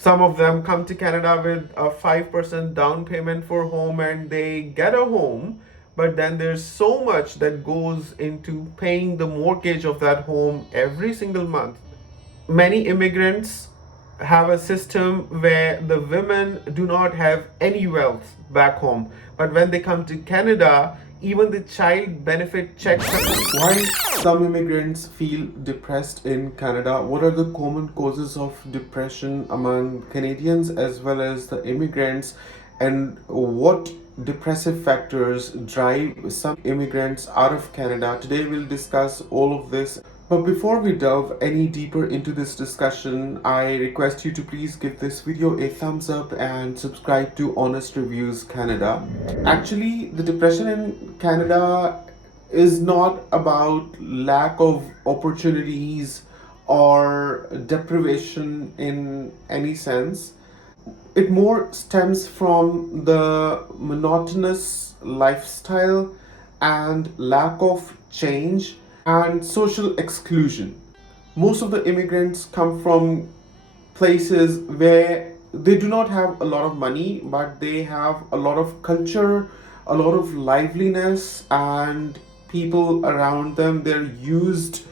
Some of them come to Canada with a 5% down payment for home and they get a home, but then there's so much that goes into paying the mortgage of that home every single month. Many immigrants have a system where the women do not have any wealth back home, but when they come to Canada, even the child benefit checks. Why some immigrants feel depressed in Canada? What are the common causes of depression among Canadians as well as the immigrants? And what depressive factors drive some immigrants out of Canada? Today we'll discuss all of this. But before we delve any deeper into this discussion, I request you to please give this video a thumbs up and subscribe to Honest Reviews Canada. Actually, the depression in Canada is not about lack of opportunities or deprivation in any sense. It more stems from the monotonous lifestyle and lack of change and social exclusion. Most of the immigrants come from places where they do not have a lot of money, but they have a lot of culture, a lot of liveliness, and people around them. They're used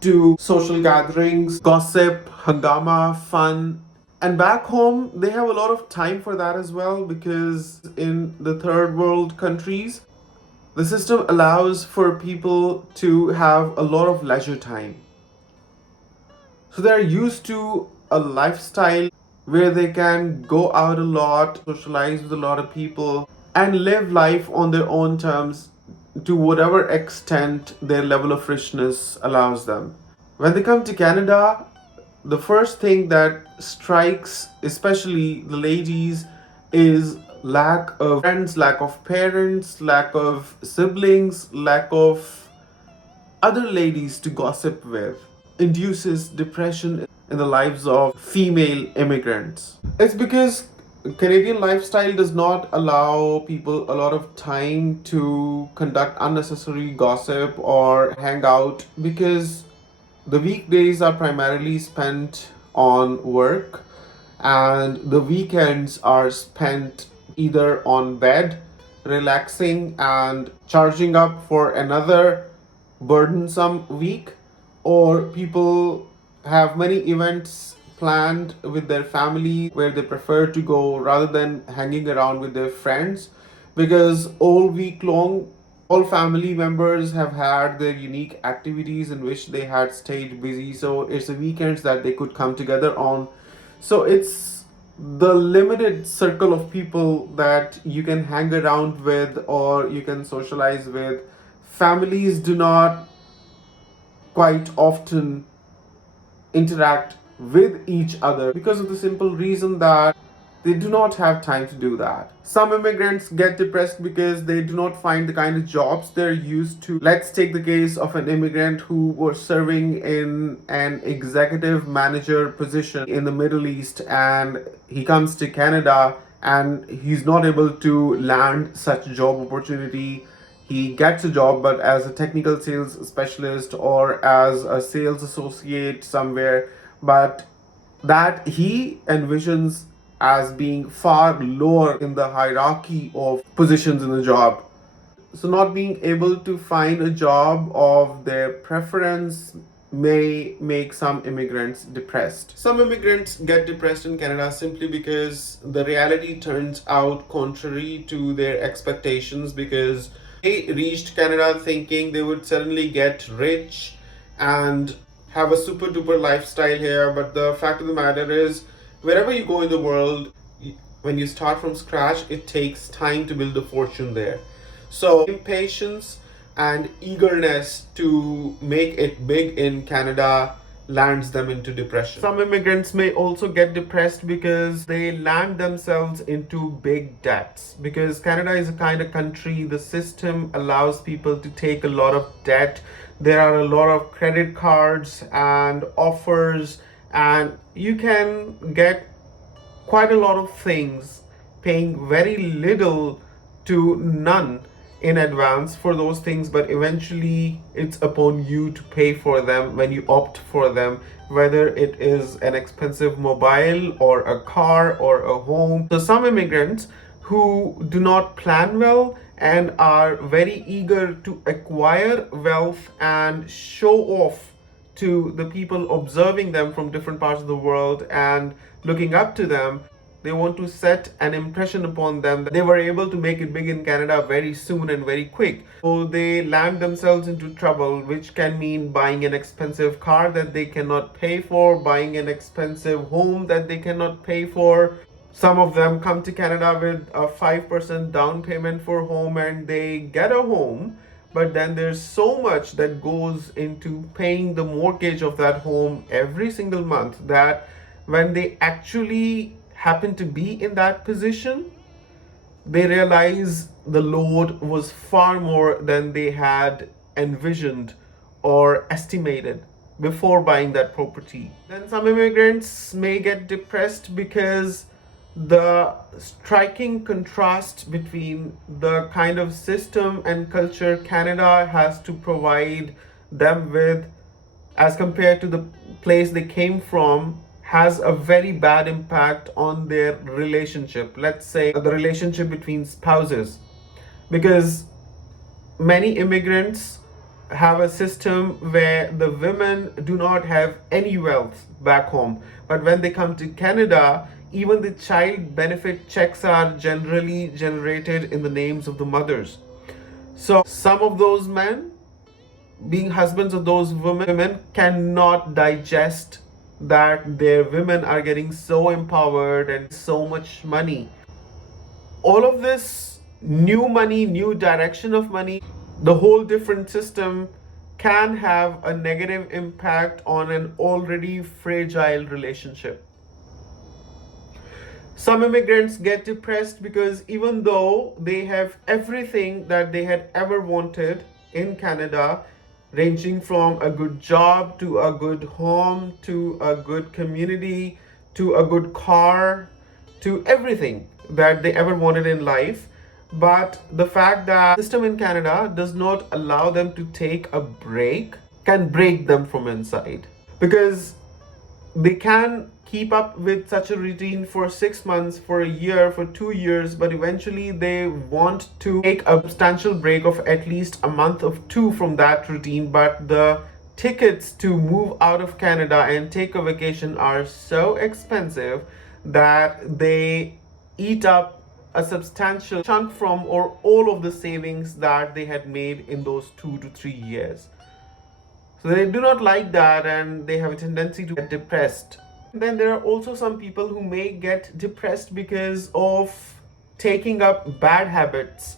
to social gatherings, gossip, hangama, fun. And back home, they have a lot of time for that as well because in the third world countries, the system allows for people to have a lot of leisure time. So they're used to a lifestyle where they can go out a lot, socialize with a lot of people, and live life on their own terms to whatever extent their level of richness allows them. When they come to Canada, the first thing that strikes, especially the ladies, is lack of friends, lack of parents, lack of siblings, lack of other ladies to gossip with. Induces depression in the lives of female immigrants. It's because Canadian lifestyle does not allow people a lot of time to conduct unnecessary gossip or hang out because the weekdays are primarily spent on work and the weekends are spent either on bed, relaxing and charging up for another burdensome week, or people have many events planned with their family where they prefer to go rather than hanging around with their friends because all week long all family members have had their unique activities in which they had stayed busy, so it's the weekends that they could come together on. So it's the limited circle of people that you can hang around with or you can socialize with. Families do not quite often interact with each other because of the simple reason that they do not have time to do that. Some immigrants get depressed because they do not find the kind of jobs they're used to. Let's take the case of an immigrant who was serving in an executive manager position in the Middle East and he comes to Canada and he's not able to land such job opportunity. He gets a job, but as a technical sales specialist or as a sales associate somewhere, but that he envisions as being far lower in the hierarchy of positions in the job. So, not being able to find a job of their preference may make some immigrants depressed. Some immigrants get depressed in Canada simply because the reality turns out contrary to their expectations because they reached Canada thinking they would suddenly get rich and have a super duper lifestyle here. But the fact of the matter is, wherever you go in the world, when you start from scratch, it takes time to build a fortune there. So, impatience and eagerness to make it big in Canada lands them into depression. Some immigrants may also get depressed because they land themselves into big debts. Because Canada is a kind of country, the system allows people to take a lot of debt. There are a lot of credit cards and offers, and you can get quite a lot of things paying very little to none in advance for those things, but eventually it's upon you to pay for them when you opt for them, whether it is an expensive mobile or a car or a home. So some immigrants who do not plan well and are very eager to acquire wealth and show off to the people observing them from different parts of the world and looking up to them. They want to set an impression upon them that they were able to make it big in Canada very soon and very quick. So they land themselves into trouble, which can mean buying an expensive car that they cannot pay for, buying an expensive home that they cannot pay for. Some of them come to Canada with a 5% down payment for home and they get a home, but then there's so much that goes into paying the mortgage of that home every single month that when they actually happen to be in that position, they realize the load was far more than they had envisioned or estimated before buying that property. Then some immigrants may get depressed because the striking contrast between the kind of system and culture Canada has to provide them with as compared to the place they came from has a very bad impact on their relationship. Let's say the relationship between spouses, because many immigrants have a system where the women do not have any wealth back home, but when they come to Canada, even the child benefit checks are generally generated in the names of the mothers. So some of those men, being husbands of those women, cannot digest that their women are getting so empowered and so much money. All of this new money, new direction of money, the whole different system can have a negative impact on an already fragile relationship. Some immigrants get depressed because even though they have everything that they had ever wanted in Canada, ranging from a good job to a good home to a good community to a good car to everything that they ever wanted in life, but the fact that the system in Canada does not allow them to take a break can break them from inside, because they can keep up with such a routine for 6 months, for a year, for 2 years, but eventually they want to take a substantial break of at least a month of two from that routine. But the tickets to move out of Canada and take a vacation are so expensive that they eat up a substantial chunk from or all of the savings that they had made in those 2 to 3 years. So they do not like that and they have a tendency to get depressed. Then there are also some people who may get depressed because of taking up bad habits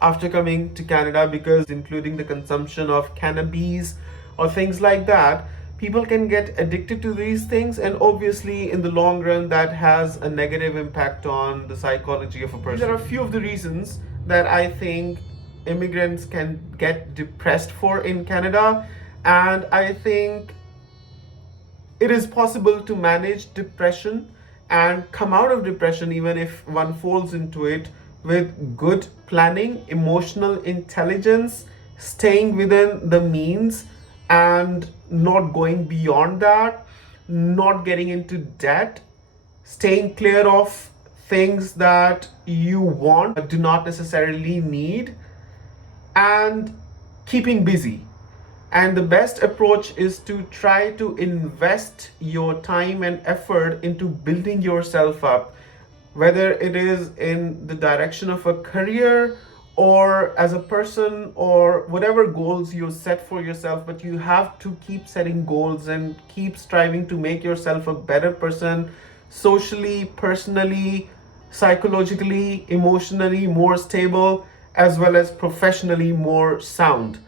after coming to Canada, because including the consumption of cannabis or things like that, people can get addicted to these things, and obviously in the long run that has a negative impact on the psychology of a person. There are a few of the reasons that I think immigrants can get depressed for in Canada, and I think it is possible to manage depression and come out of depression even if one falls into it with good planning, emotional intelligence, staying within the means and not going beyond that, not getting into debt, staying clear of things that you want but do not necessarily need, and keeping busy. And the best approach is to try to invest your time and effort into building yourself up, whether it is in the direction of a career or as a person or whatever goals you set for yourself. But you have to keep setting goals and keep striving to make yourself a better person, socially, personally, psychologically, emotionally more stable, as well as professionally more sound.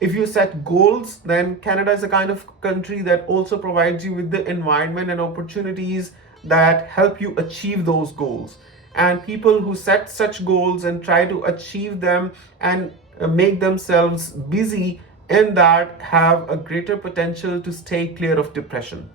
If you set goals, then Canada is a kind of country that also provides you with the environment and opportunities that help you achieve those goals. And people who set such goals and try to achieve them and make themselves busy in that have a greater potential to stay clear of depression.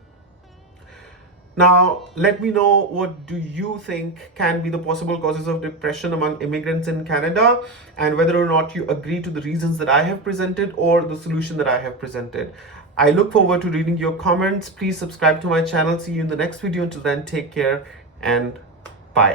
Now, let me know, what do you think can be the possible causes of depression among immigrants in Canada, and whether or not you agree to the reasons that I have presented or the solution that I have presented. I look forward to reading your comments. Please subscribe to my channel. See you in the next video. Until then, take care and bye.